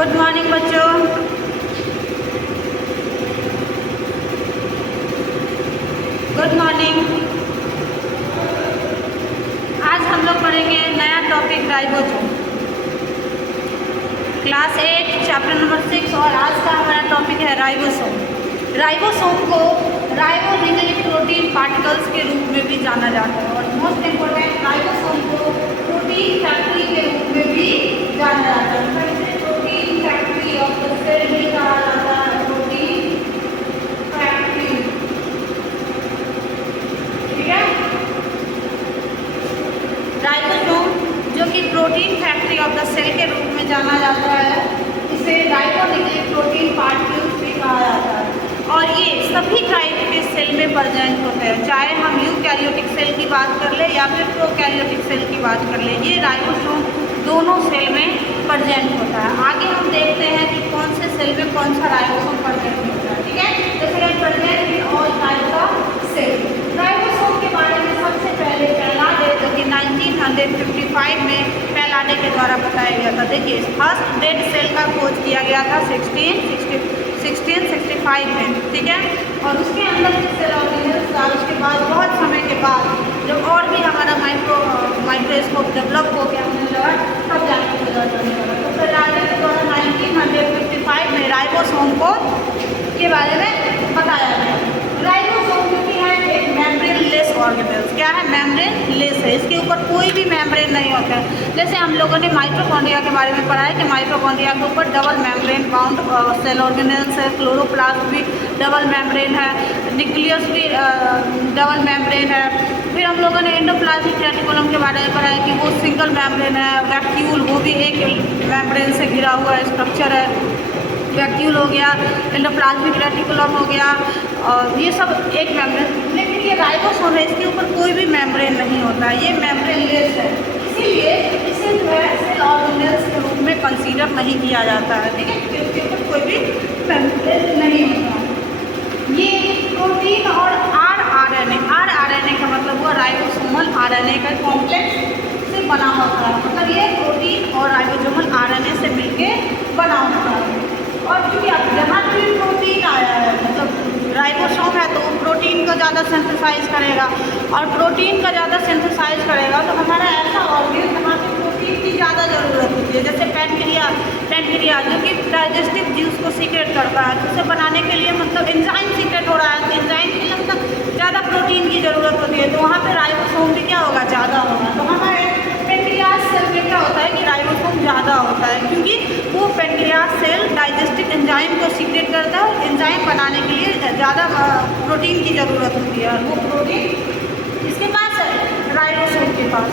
Good morning बच्चों। Good morning. आज हम लोग पढ़ेंगे नया topic ribosome, class 8 chapter number 6 और आज का हमारा टॉपिक है राइबोसोम। राइबोसोम को राइबोन्यूक्लिक प्रोटीन पार्टिकल्स के रूप में भी जाना जाता है और मोस्ट इम्पोर्टेंट राइबोसोम को प्रोटीन फैक्ट्री के रूप में भी जाना जाता है। Protein factory of the cell भी कहा जाता है, प्रोटीन फैक्ट्री। ठीक है, राइबोसोम जो कि protein factory of the cell के रूप में जाना जाता है, इसे राइबोन्यूक्लिक प्रोटीन पार्टिकल्स भी कहा जाता है और ये सभी टाइप के सेल में प्रेजेंट होते हैं, चाहे हम यूकैरियोटिक सेल की बात कर ले या फिर प्रोकैरियोटिक सेल की बात कर ले। ये राइबोसोम दोनों सेल में प्रेजेंट होता है। आगे हम देखते हैं कि कौन से सेल में कौन सा राइबोसोम प्रेजेंट होता है। ठीक है, जैसे present in all type of cell. Ribosome के बारे में सबसे पहले पेलाडे जो कि 1955 में पेलाडे के द्वारा बताया गया था। देखिए, फर्स्ट डेड सेल का खोज किया गया था 1665 में। ठीक है, और उसके अंदर के सेल ऑर्गेनेल्स था। उसके बाद बहुत समय के बाद जब और भी हमारा माइक्रोस्कोप डेवलप हो गया हमने लगा, तब जाके पता चला। तो पेलाडे के द्वारा 1955 में राइबोसोम को के बारे में बताया गया। राइबोसोम क्योंकि है एक मेम्ब्रेन लेस ऑर्गेनेल्स। क्या है? मेम्ब्रेन लेस है, इसके ऊपर कोई भी मेम्ब्रेन नहीं होता है। जैसे हम लोगों ने माइटोकॉन्ड्रिया के बारे में पढ़ा है कि माइटोकॉन्ड्रिया के ऊपर double membrane bound cell organelles है, क्लोरोप्लास्ट भी डबल मेम्ब्रेन है, न्यूक्लियस भी डबल मेम्ब्रेन है। फिर हम लोगों ने एंडोप्लाज्मिक रेटिकुलम के बारे में पढ़ा है कि वो सिंगल मेम्ब्रेन है। वैक्यूल वो भी एक मेम्ब्रेन से घिरा हुआ स्ट्रक्चर है, वैक्यूल हो गया, एंडोप्लाज्मिक रेटिकुलम हो गया, और ये सब एक मेम्ब्रेन। लेकिन ये राइबोसोम है, इसके ऊपर कोई भी मेम्ब्रेन नहीं होता है, ये मेम्ब्रेन लेस है, इसीलिए इसे जो है सेल ऑर्गेनेल्स के रूप में कंसीडर नहीं किया जाता है। ठीक है, इसके ऊपर कोई भी मेम्ब्रेन नहीं होता। ये प्रोटीन और आरएनए का मतलब हुआ राइबोसोमल आरएनए का कॉम्प्लेक्स से बना होता है। मतलब ये प्रोटीन और राइबोसोमल आरएनए से मिलकर बना होता है। और क्योंकि अब जहाँ भी प्रोटीन आया है, मतलब राइबोसोम है, तो वो प्रोटीन को ज़्यादा सिंथेसाइज करेगा और प्रोटीन का ज़्यादा सिंथेसाइज करेगा तो हमारा ऐसा ऑर्गन जहाँ पे प्रोटीन की ज़्यादा ज़रूरत होती है, जैसे पैनक्रिया जो कि डाइजेस्टिव जूस को सीक्रेट करता है, तो उसे बनाने के लिए मतलब एंजाइम सीक्रेट हो रहा है, तो एंजाइम के लिए मतलब ज़्यादा प्रोटीन की ज़रूरत होती है, तो वहाँ पर राइबोसोम भी क्या होगा? ज़्यादा होगा। तो हमारे पैनक्रियाज सेल में क्या होता है कि राइबोसोम ज़्यादा होता है, क्योंकि वो पैनक्रियाज सेल डाइजेस्टिव एंजाइम को सीक्रेट करता है और एंजाइम बनाने के लिए ज़्यादा प्रोटीन की ज़रूरत होती है, और वो प्रोटीन इसके पास है, राइबोसोम के पास।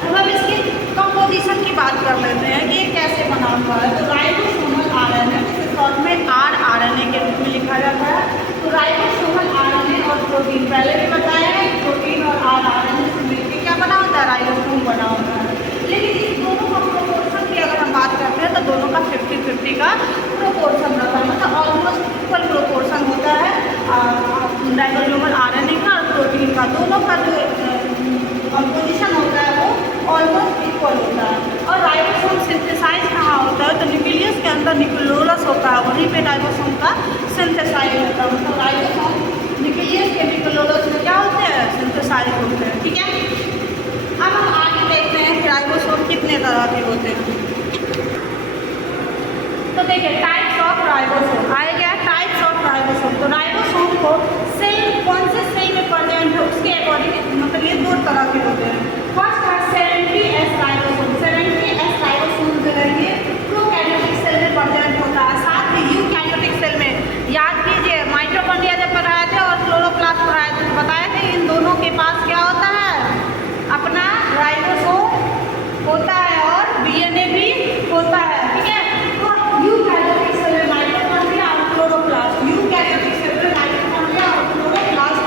अब हम इसकी कंपोजिशन की बात कर लेते हैं कि ये कैसे बना हुआ है। तो राइबोसोमल आरएनए, जिसे शॉर्ट में आरआरएनए के रूप में लिखा जाता है। तो राइबोसोमल आरएनए और प्रोटीन पहले भी बताया है, प्रोटीन और आरआरएनए से मिलकर क्या बना होता है? राइबोसोम बना होता है। लेकिन इन दोनों का प्रोपोर्शन की अगर हम बात करते हैं तो दोनों का 50-50 का प्रोपोर्शन रहता है, मतलब ऑलमोस्ट इक्वल प्रोपोर्शन होता है राइबोसोमल आरएनए का और प्रोटीन का। दोनों का जो कंपोजिशन होता है वो ऑलमोस्ट इक्वल होता है। और राइबोसोम सिंथेसाइज कहाँ होता है? तो न्यूक्लियस के अंदर न्यूक्लियोलस होता है, वहीं पे राइबोसोम का सिंथेसाइज होता है। मतलब राइबोसोम न्यूक्लियस के न्यूक्लियोलस में क्या होते हैं? सिंथेसाइज होते हैं। ठीक है, अब हम आगे देखते हैं कि राइबोसोम कितने तरह के होते हैं। तो देखिए, टाइप्स ऑफ राइबोसोम आए क्या? Types of ribosome. तो राइबोसोम को सेल कौन से सेल में प्रेजेंट है उसके अकॉर्डिंग मतलब ये दो तरह के होते हैं। फर्स्ट है 70S राइबोसोम। 70S राइबोसोम जो है ये प्रोकैरियोटिक सेल में प्रेजेंट होता है, साथ ही यूकैरियोटिक सेल में। याद कीजिए, माइटोकॉन्ड्रिया जब पढ़ाए थे और क्लोरोप्लास्ट पढ़ाए थे, बताए थे इन दोनों के पास क्या होता है? अपना राइबोसोम होता है और डीएनए भी होता है। ठीक है, तो यूकैरियोटिक सेल में माइटोकॉन्ड्रिया और क्लोरोप्लास्ट, यूकैरियोटिक सेल में माइटोकॉन्ड्रिया और क्लोरोप्लास्ट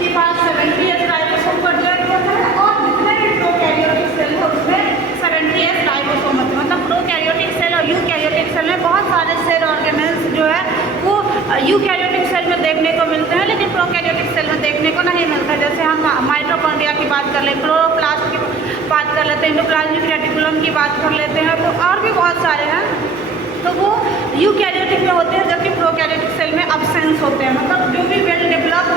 के पास 70S राइबोसोम प्रेजेंट होता है और जितने भी प्रोकैरियोटिक सेल है उसमें 70S राइबोसोम होते हैं। मतलब प्रोकैरियोटिक सेल और यूकैरियोटिक सेल में बहुत सारे सेल ऑर्गेनेल्स जो है वो यूकैरियोटिक सेल में देखने को मिलते हैं, लेकिन प्रोकैरियोटिक सेल में देखने को नहीं मिलता। जैसे हम माइटोकॉन्ड्रिया की बात कर ले, क्लोरोप्लास्ट की बात कर लेते हैं, एंडोप्लाज्मिक रेटिकुलम की बात कर लेते हैं, तो और भी बहुत सारे हैं। तो वो यूकैरियोटिक में होते हैं, जबकि प्रोकैरियोटिक सेल में अब्सेंस होते हैं। मतलब जो भी वेल डेवलप्ड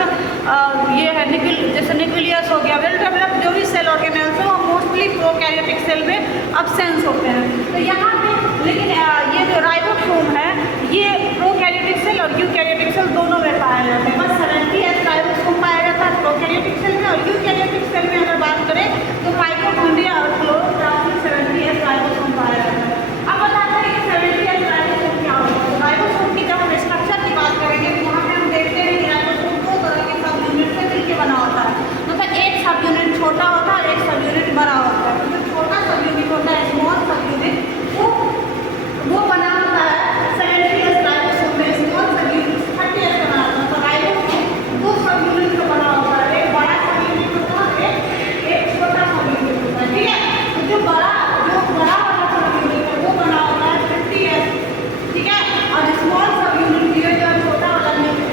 ये है जैसे न्यूक्लियस हो गया, वेल डेवलप्ड जो भी सेल ऑर्गेनेल्स है वो मोस्टली प्रोकैरियोटिक सेल में अब्सेंस होते हैं। तो यहाँ पे लेकिन ये जो राइबोसोम है ये प्रोकैरियोटिक सेल और यूकैरियोटिक सेल दोनों में पाए जाते हैं। बस 70S राइबोसोम पाया जाता है प्रोकैरियोटिक सेल में, और यूकैरियोटिक सेल में अगर बात करें तो माइटोकॉन्ड्रिया और क्लोरोप्लास्ट में 70S राइबोसोम पाया जाता है। अब बताते हैं कि 70S राइबोसोम क्या होता है। राइबोसोम की जब हम स्ट्रक्चर की बात करेंगे तो वहाँ पे हम देखते हैं कि राइबोसोम दो तरह के सब यूनिट से मिलकर बना होता है। मतलब एक सब यूनिट छोटा होता है और एक सब यूनिट बड़ा होता है। तो जो छोटा सब यूनिट होता है, स्मॉल सब यूनिट, वो बना होता है 70S राइबोसोम में। स्मॉल सब यूनिट 30S बना होता है। तो राइबोसोम दो सब यूनिट से बना होता है, एक बड़ा सब यूनिट होता है, एक छोटा सब यूनिट होता है। ठीक है, तो जो बड़ा वाला सब यूनिट है वो बना होता है 50S। ठीक है, और स्मॉल सब यूनिट जो छोटा वाला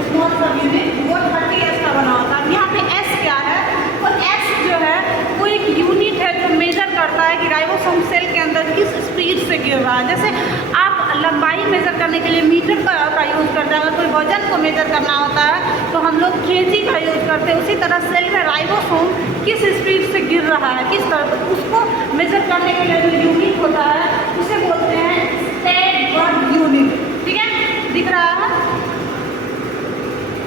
स्मॉल सब यूनिट वो 30S का बना होता है। यहाँ पे S क्या है, तो S जो है वो एक यूनिट है जो मेजर करता है कि राइबोसोम सेल के अंदर किस स्पीड से गिर रहा है। जैसे आप लंबाई मेजर करने के लिए मीटर का यूज़ करते हैं, अगर कोई वजन को मेजर करना होता है तो हम लोग केजी का यूज़ करते हैं। उसी तरह सेल में राइबोसोम किस स्पीड से गिर रहा है, किस तरह, तो उसको मेजर करने के लिए जो यूनिट होता है उसे बोलते हैं स्टेट यूनिट। ठीक है, दिख रहा है?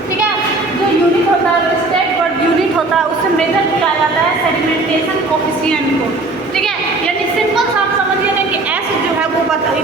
ठीक है, जो यूनिट होता है स्टेट वर्ड यूनिट होता है उससे मेजर किया जाता है सेडिमेंटेशन कोफिशिएंट को। ठीक है, यानी सिंपल सा आप समझिए ना कि S जो है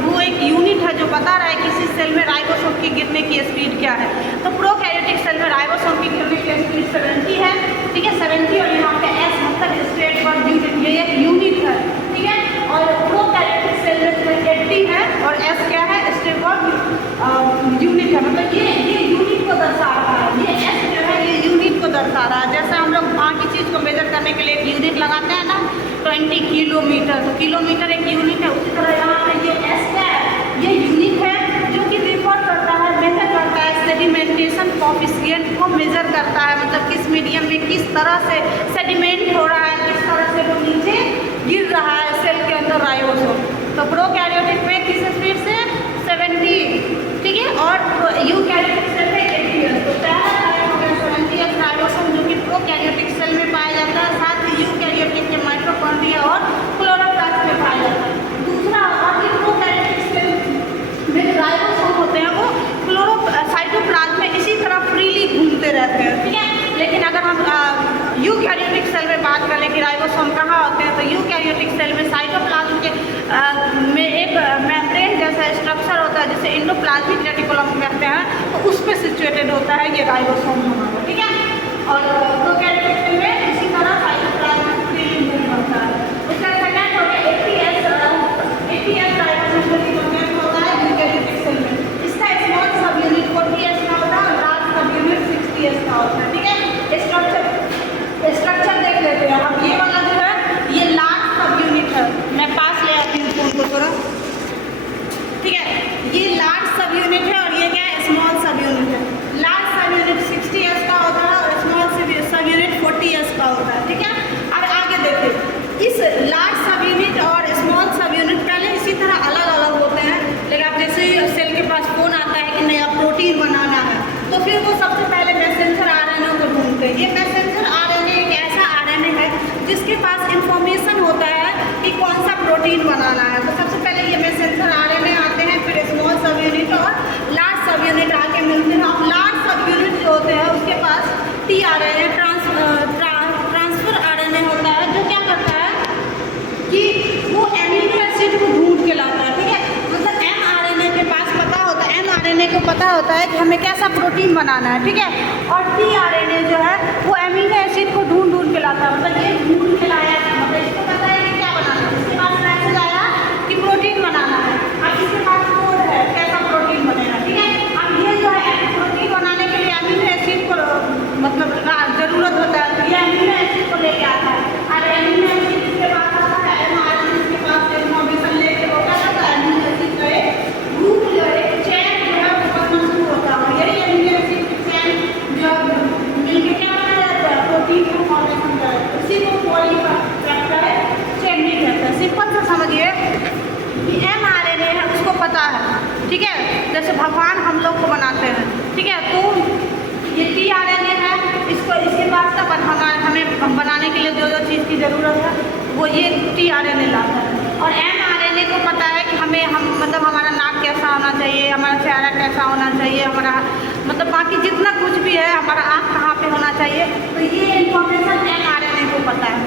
वो एक यूनिट है जो बता रहा है किसी सेल में राइबोसोम की गिरने की स्पीड क्या है। तो प्रोकैरियोटिक सेल में राइबोसोम की गिरने की स्पीड 70 है। ठीक है, 70, और यहाँ पे S मतलब स्टेट वर्ड यूनिट, ये एक यूनिट है। ठीक है, और प्रोकैरियोटिक सेल में 80 है और S क्या है, स्टेट वर्ड यूनिट है। मतलब ये यूनिट को दर्शा रहा है, ये S जो है ये यूनिट को दर्शा रहा है। जैसे हम लोग बाकी चीज़ को मेजर करने के लिए एक यूनिट लगाते हैं ना, 20 किलोमीटर, तो किलोमीटर एक यूनिट है। उसी तरह यहाँ पे ये S क्या है, ये यूनिट है जो कि रिफर करता है, मेजर करता है सेडिमेंटेशन कोफिशिएंट को मेजर करता है। मतलब किस मीडियम में किस तरह से सेडिमेंट हो रहा है, किस तरह से वो नीचे गिर रहा है सेल के अंदर राइबोसोम। तो प्रोकैरियोटिक में किस स्पीड से 70, ठीक है, और यूकैरियोटिक सेल में 80S। तो पहला 70S राइबोसोम जो कि प्रोकैरियोटिक सेल में पाया जाता है, साथ ही यूकैरियोटिक के माइटोकॉन्ड्रिया और क्लोरोप्लास्ट में पाया जाता है। दूसरा, बाकी प्रोकैरियोटिक सेल में राइबोसोम होते हैं वो साइटोप्लाज्म में इसी तरह फ्रीली घूमते रहते हैं। ठीक है, लेकिन अगर हम यूकैरियोटिक सेल में बात करें कि राइबोसोम कहाँ होते हैं, तो यूकैरियोटिक सेल में साइटोप्लाज्म के में एक मेम्ब्रेन जैसा स्ट्रक्चर होता है जिसे एंडोप्लाज्मिक रेटिकुलम कहते हैं, तो उस पर सिचुएटेड होता है ये राइबोसोम हमारा। ठीक है, और प्रोकैरियोटिक सेल में इसी तरह साइटोप्लाज्म में फ्रीली मूव होता है। उसका सेकंड हो गया 80S राइबोसोम जो कि कंटेंट होता है यूकैरियोटिक सेल में। इसका स्मॉल सब यूनिट 40S का होता है और लार्ज सब यूनिट 60S का होता है। ठीक है, स्ट्रक्चर देख लेते हैं। अब ये वाला जो है ये लार्ज सब यूनिट है, मैं पास ले आती हूँ फोन को थोड़ा। ठीक है, ये लार्ज सब यूनिट है और ये क्या है, स्मॉल सब यूनिट है। लार्ज सब यूनिट 60S का होता है और स्मॉल सब यूनिट 40S का होता है। ठीक है, अब आगे देखते इस लार्ज सब यूनिट और स्मॉल सब यूनिट पहले इसी तरह अलग अलग होते हैं, लेकिन अब जैसे ही सेल के पास फोन आता है कि नया प्रोटीन बनाना है तो फिर वो सबसे पहले मैसेंजर RNA को ढूंढते हैं। ये मैसेंजर RNA एक ऐसा RNA है जिसके पास इंफॉर्मेशन होता है कि कौन सा प्रोटीन बनाना है। तो सबसे पहले ये मैसेंजर RNA आते हैं, फिर स्मॉल सब यूनिट और लार्ज सब यूनिट आके मिलते हैं। अब लार्ज सब यूनिट जो होते हैं उसके पास tRNA ट्रांसफर RNA होता है, जो क्या करता है कि वो एमिनो एसिड को ढूंढ के लाता है। ठीक है, मतलब mRNA के पास पता होता है, mRNA को पता होता है कि हमें कैसा प्रोटीन बनाना है। ठीक है, और tRNA जो है वो एमिनो एसिड को ढूंढ के लाता है। मतलब ये ढूंढ के लाया है, मतलब इसको पता है कि क्या बनाना है। इसके पास मैसेज आया कि प्रोटीन बनाना है, अब इसके पास कोड है कैसा प्रोटीन बनेगा। ठीक है, अब ये जो है प्रोटीन बनाने के लिए एमिनो एसिड को मतलब ज़रूरत होता है, तो ये एमिनो एसिड को लेके आता है। और एमिनो एसिड इसके पास आता है, mRNA इसके पास इन्फॉर्मेशन लेके वो क्या करता है, एमिनो एसिड का एक ग्रुप जो है, एक चेन जो है वो बनना शुरू होता है। यही एमिनो एसिड की चेन जो मिलके क्या बना जाता है, प्रोटीन का फॉर्मेशन करता है। इसी को चीज़ की ज़रूरत है वो ये tRNA लाता है। और mRNA को पता है कि मतलब हमारा नाक कैसा होना चाहिए, हमारा चेहरा कैसा होना चाहिए, हमारा मतलब बाकी जितना कुछ भी है, हमारा आँख कहाँ पे होना चाहिए, तो ये इन्फॉर्मेशन mRNA को पता है।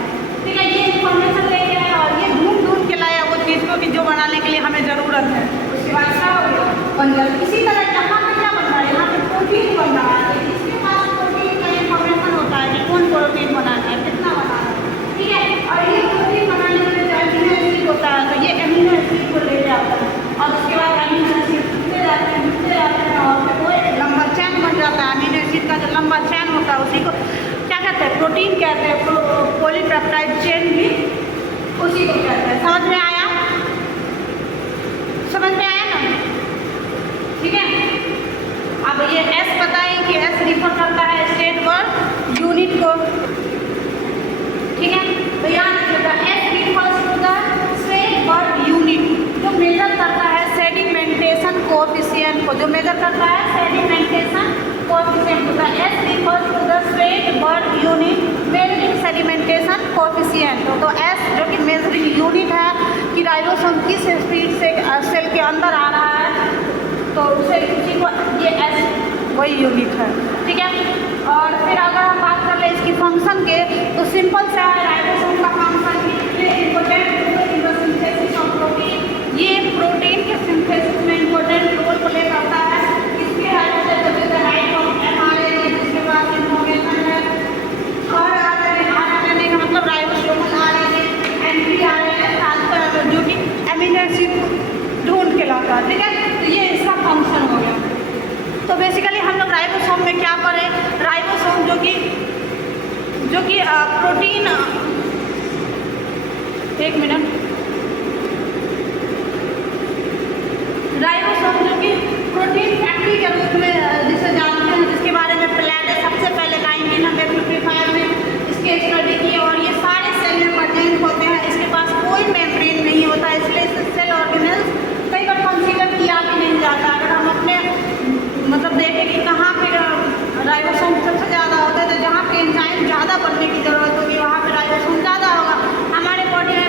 ठीक है, ये इन्फॉर्मेशन लेके आया और ये ढूंढ के लाया वो चीज़ को कि जो बनाने के लिए हमें ज़रूरत है। उसके बाद क्या हो गया, बन गया। इसी तरह यहाँ पे क्या बन रहा है, यहाँ पे प्रोटीन बन रहा है। इसके पास प्रोटीन का इन्फॉर्मेशन होता है कि कौन प्रोटीन बनाना है, कितना बनाना है। ठीक है, और ये प्रोटीन बनाने के लिए अमीनो एसिड होता है, तो ये अमीनो एसिड को ले जाता है और उसके बाद अमीनो एसिड जुड़ते जाते हैं और फिर वो एक लंबा चैन बन जाता है। अमीनो एसिड का जो लंबा चैन होता है उसी को क्या कहते हैं, प्रोटीन कहते हैं। पॉलीपेप्टाइड चेन भी उसी को कहते हैं। समझ में आया, समझ में आया ना? ठीक है, अब ये एस बताएं कि एस रिफर करता है स्टेट वर्ड यूनिट को। ठीक है, तो याद रखिएगा S refers to the Svedberg unit, जो मेजर करता है सेडिमेंटेशन कोएफिशिएंट को, जो मेजर करता है सेडिमेंटेशन कोएफिशिएंट को। S refers to the Svedberg unit measuring sedimentation coefficient. तो एस जो कि मेजरिंग यूनिट है कि राइबोसोम किस स्पीड से सेल के अंदर आ रहा है, तो उसी को ये एस वही यूनिट है। ठीक है, और फिर अगर हम बात कर ले इसकी फंक्शन के, तो सिंपल सा है, राइबोसोम का फंक्शन ये प्रोटीन के सिंथेसिस में इम्पोर्टेंट रोल प्ले करता है। इसके राइट ऑफ mRNA जिसके पास इन्फॉर्मेशन है, और RNA का मतलब राइबोसोमल RNA, mRNA जो कि अमीनो एसिड ढूंढ के लाता है। ठीक है, तो ये इसका फंक्शन हो गया। तो बेसिकली हम लोग राइबोसोम में क्या पढ़े, राइबोसोम जो कि प्रोटीन, एक मिनट, राइबोसोम जो कि प्रोटीन फैक्ट्री के रूप में जिसे जानते हैं, जिसके बारे में प्लेटो सबसे पहले 1955 में इसके स्टडी की, और ये सारे सेल में प्रेजेंट होते हैं। इसके पास कोई मेम्ब्रेन नहीं होता, इसलिए इसे सेल ऑर्गेनेल्स कई बार कंसीडर किया भी नहीं जाता। अगर हम अपने मतलब देखें कि कहाँ पे राइबोसोम सबसे ज़्यादा होता है, तो जहाँ पे एंजाइम ज़्यादा बनने की ज़रूरत होगी वहाँ पे राइबोसोम ज़्यादा होगा। हमारे बॉडी में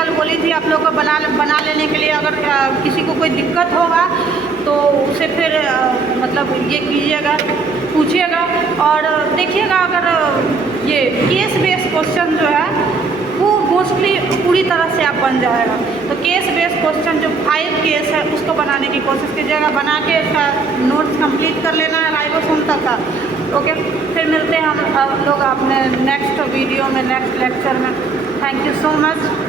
कल बोली थी आप लोग को बना लेने के लिए। अगर किसी को कोई दिक्कत होगा तो उसे फिर मतलब ये कीजिएगा, पूछिएगा और देखिएगा। अगर ये केस बेस्ड क्वेश्चन जो है वो मोस्टली पूरी तरह से आप बन जाएगा। तो केस बेस्ड क्वेश्चन जो 5 केस है उसको बनाने की कोशिश कीजिएगा, बना के इसका नोट्स कंप्लीट कर लेना है राइबोसोम तक का। ओके, फिर मिलते हैं हम लोग अपने नेक्स्ट वीडियो में, नेक्स्ट लेक्चर में। Thank you so much.